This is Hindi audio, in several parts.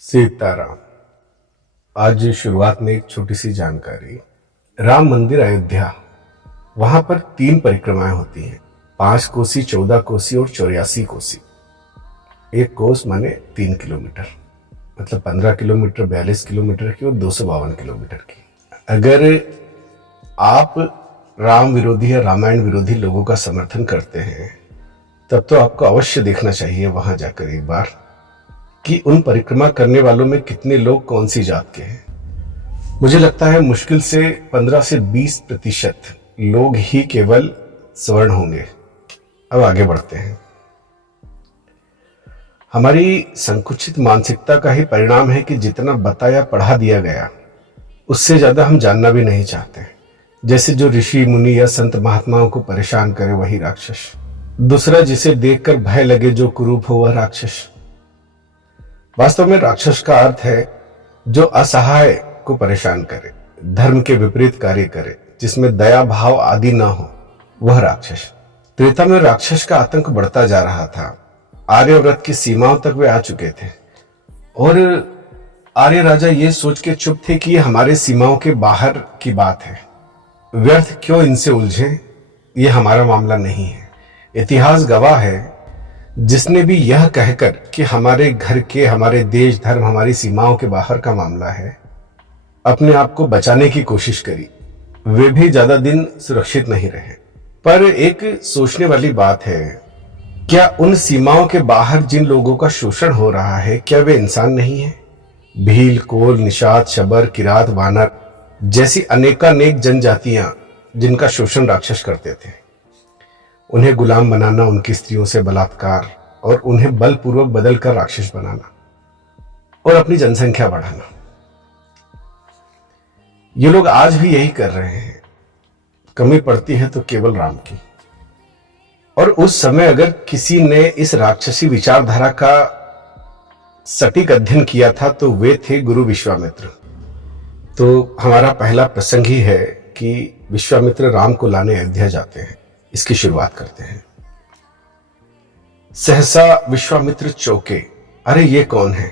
सीताराम। आज शुरुआत में एक छोटी सी जानकारी। राम मंदिर अयोध्या, वहां पर 3 परिक्रमाएं होती हैं, 5 कोसी, 14 कोसी और 84 कोसी। एक कोस माने 3 किलोमीटर, मतलब 15 किलोमीटर, 42 किलोमीटर की और 252 किलोमीटर की। अगर आप राम विरोधी या रामायण विरोधी लोगों का समर्थन करते हैं तब तो आपको अवश्य देखना चाहिए वहां जाकर एक बार कि उन परिक्रमा करने वालों में कितने लोग कौन सी जात के हैं। मुझे लगता है मुश्किल से 15 से 20% लोग ही केवल स्वर्ण होंगे। अब आगे बढ़ते हैं। हमारी संकुचित मानसिकता का ही परिणाम है कि जितना बताया पढ़ा दिया गया उससे ज्यादा हम जानना भी नहीं चाहते। जैसे जो ऋषि मुनि या संत महात्माओं को परेशान करे वही राक्षस, दूसरा जिसे देखकर भय लगे जो कुरूप हो वह राक्षस। वास्तव में राक्षस का अर्थ है जो असहाय को परेशान करे, धर्म के विपरीत कार्य करे, जिसमें दया भाव आदि ना हो, वह राक्षस। त्रेता में राक्षस का आतंक बढ़ता जा रहा था। आर्यव्रत की सीमाओं तक वे आ चुके थे और आर्य राजा ये सोच के चुप थे कि ये हमारे सीमाओं के बाहर की बात है, व्यर्थ क्यों इनसे उलझे, ये हमारा मामला नहीं है। इतिहास गवाह है, जिसने भी यह कहकर कि हमारे घर के, हमारे देश धर्म, हमारी सीमाओं के बाहर का मामला है, अपने आप को बचाने की कोशिश करी, वे भी ज्यादा दिन सुरक्षित नहीं रहे। पर एक सोचने वाली बात है, क्या उन सीमाओं के बाहर जिन लोगों का शोषण हो रहा है, क्या वे इंसान नहीं है? भील, कोल, निषाद, शबर, किरात, वानर जैसी अनेकानेक जनजातियां जिनका शोषण राक्षस करते थे, उन्हें गुलाम बनाना, उनकी स्त्रियों से बलात्कार और उन्हें बलपूर्वक बदलकर राक्षस बनाना और अपनी जनसंख्या बढ़ाना, ये लोग आज भी यही कर रहे हैं। कमी पड़ती है तो केवल राम की। और उस समय अगर किसी ने इस राक्षसी विचारधारा का सटीक अध्ययन किया था तो वे थे गुरु विश्वामित्र। तो हमारा पहला प्रसंग ही है कि विश्वामित्र राम को लाने अयोध्या जाते हैं। इसकी शुरुआत करते हैं। सहसा विश्वामित्र चौके, अरे ये कौन है?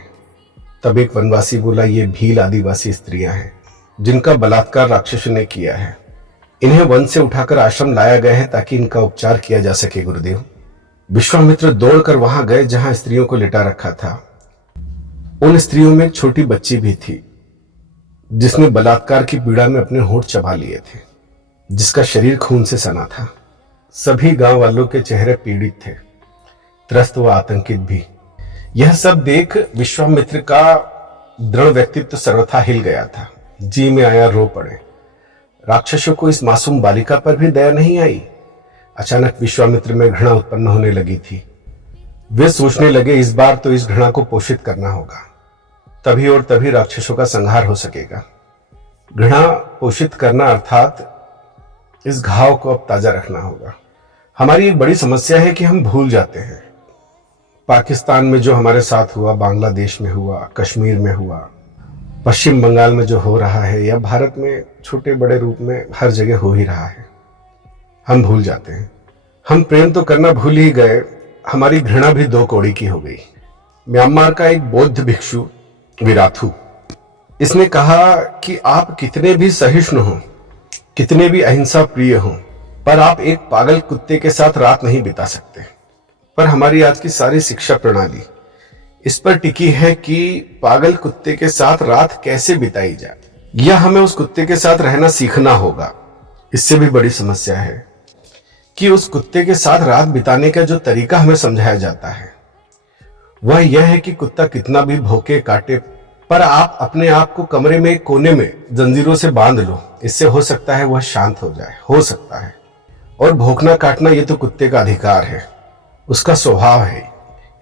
तब एक वनवासी बोला, ये भील आदिवासी स्त्रियां हैं जिनका बलात्कार राक्षसों ने किया है। इन्हें वन से उठाकर आश्रम लाया गया है ताकि इनका उपचार किया जा सके गुरुदेव। विश्वामित्र दौड़कर वहां गए जहां स्त्रियों को लिटा रखा था। उन स्त्रियों में एक छोटी बच्ची भी थी जिसने बलात्कार की पीड़ा में अपने होंठ चबा लिए थे, जिसका शरीर खून से सना था। सभी गांव वालों के चेहरे पीड़ित थे, त्रस्त व आतंकित भी। यह सब देख विश्वामित्र का दृढ़ व्यक्तित्व सर्वथा हिल गया था। जी में आया रो पड़े। राक्षसों को इस मासूम बालिका पर भी दया नहीं आई। अचानक विश्वामित्र में घृणा उत्पन्न होने लगी थी। वे सोचने लगे, इस बार तो इस घृणा को पोषित करना होगा, तभी और तभी राक्षसों का संहार हो सकेगा। घृणा पोषित करना अर्थात इस घाव को अब ताजा रखना होगा। हमारी एक बड़ी समस्या है कि हम भूल जाते हैं। पाकिस्तान में जो हमारे साथ हुआ, बांग्लादेश में हुआ, कश्मीर में हुआ, पश्चिम बंगाल में जो हो रहा है, या भारत में छोटे बड़े रूप में हर जगह हो ही रहा है, हम भूल जाते हैं। हम प्रेम तो करना भूल ही गए, हमारी घृणा भी 2 कौड़ी की हो गई। म्यांमार का एक बौद्ध भिक्षु विराथु, इसने कहा कि आप कितने भी सहिष्णु हों, कितने भी अहिंसा प्रिय हों, पर आप एक पागल कुत्ते के साथ रात नहीं बिता सकते। पर हमारी आज की सारी शिक्षा प्रणाली इस पर टिकी है कि पागल कुत्ते के साथ रात कैसे बिताई जाए, या हमें उस कुत्ते के साथ रहना सीखना होगा। इससे भी बड़ी समस्या है कि उस कुत्ते के साथ रात बिताने का जो तरीका हमें समझाया जाता है वह यह है कि कुत्ता कितना भी भौंके काटे, पर आप अपने आप को कमरे में एक कोने में जंजीरों से बांध लो, इससे हो सकता है वह शांत हो जाए, हो सकता है। और भौंकना काटना ये तो कुत्ते का अधिकार है, उसका स्वभाव है,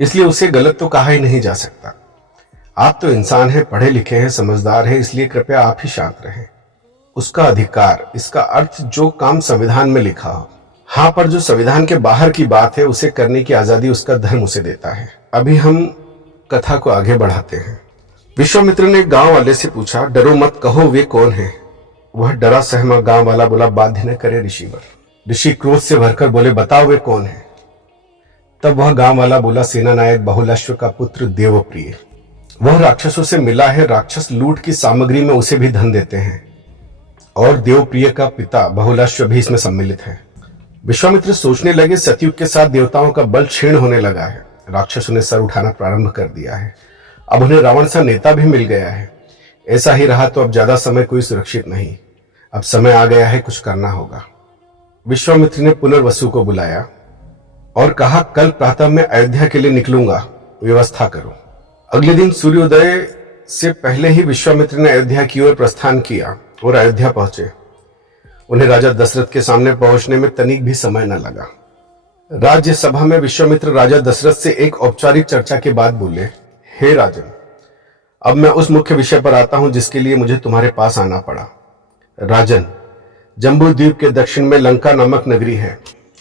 इसलिए उसे गलत तो कहा ही नहीं जा सकता। आप तो इंसान हैं, पढ़े लिखे हैं, समझदार हैं, इसलिए कृपया आप ही शांत रहें। उसका अधिकार, इसका अर्थ जो काम संविधान में लिखा हो। हाँ, पर जो संविधान के बाहर की बात है उसे करने की आजादी उसका धर्म उसे देता है। अभी हम कथा को आगे बढ़ाते हैं। विश्वामित्र ने गांव वाले से पूछा, डरो मत, कहो वे कौन है? वह डरा सहमा गांव वाला बोला, बाध्य न करे ऋषिवर। ऋषि क्रोध से भरकर बोले, बताओ वे कौन है? तब वह गांव वाला बोला, सेना नायक बहुलाश्व का पुत्र देवप्रिय। वह राक्षसों से मिला है, राक्षस लूट की सामग्री में उसे भी धन देते हैं, और देवप्रिय का पिता बहुलाश्व भी इसमें सम्मिलित है। विश्वामित्र सोचने लगे, सतयुग के साथ देवताओं का बल क्षीण होने लगा है, राक्षसों ने सर उठाना प्रारंभ कर दिया है, अब उन्हें रावण सा नेता भी मिल गया है। ऐसा ही रहा तो अब ज्यादा समय कोई सुरक्षित नहीं, अब समय आ गया है, कुछ करना होगा। विश्वामित्र ने पुनर्वसु को बुलाया और कहा, कल प्रातः मैं अयोध्या के लिए निकलूंगा, व्यवस्था करो। अगले दिन सूर्योदय से पहले ही विश्वामित्र ने अयोध्या की ओर प्रस्थान किया और अयोध्या पहुंचे। उन्हें राजा दशरथ के सामने पहुंचने में तनिक भी समय न लगा। राज्यसभा में विश्वामित्र राजा दशरथ से एक औपचारिक चर्चा के बाद बोले, हे राजन, अब मैं उस मुख्य विषय पर आता हूं जिसके लिए मुझे तुम्हारे पास आना पड़ा। राजन, जम्बू द्वीप के दक्षिण में लंका नामक नगरी है,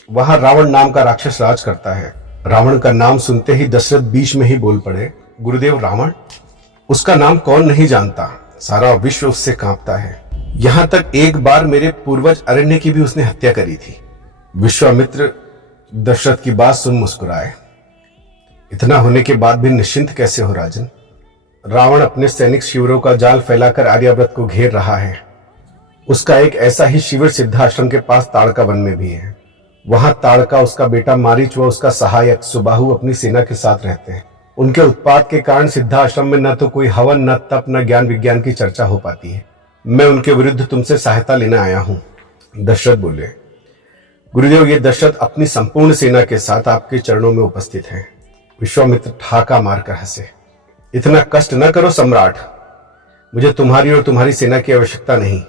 वहां रावण नाम का राक्षस राज करता है। रावण का नाम सुनते ही दशरथ बीच में ही बोल पड़े, गुरुदेव, रावण? उसका नाम कौन नहीं जानता, सारा विश्व उससे कांपता है। यहां तक एक बार मेरे पूर्वज अरण्य की भी उसने हत्या करी थी। विश्वामित्र दशरथ की बात सुन मुस्कुराए, इतना होने के बाद भी निश्चिंत कैसे हो राजन? रावण अपने सैनिक शिविरों का जाल फैलाकर आर्यावर्त को घेर रहा है। उसका एक ऐसा ही शिविर सिद्धाश्रम के पास ताड़का वन में भी है। वहां ताड़का, उसका बेटा मारीच व उसका सहायक सुबाहु अपनी सेना के साथ रहते हैं। उनके उत्पात के कारण सिद्धाश्रम में न तो कोई हवन, न तप, न ज्ञान विज्ञान की चर्चा हो पाती है। मैं उनके विरुद्ध तुमसे सहायता लेने आया हूं। दशरथ बोले, गुरुदेव, ये दशरथ अपनी संपूर्ण सेना के साथ आपके चरणों में उपस्थित हैं। विश्वामित्र ठाका मारकर हंसे, इतना कष्ट न करो सम्राट, मुझे तुम्हारी और तुम्हारी सेना की आवश्यकता नहीं।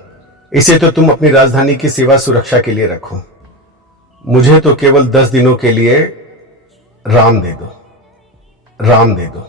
इसे तो तुम अपनी राजधानी की सेवा सुरक्षा के लिए रखो। मुझे तो केवल 10 दिनों के लिए राम दे दो, राम दे दो।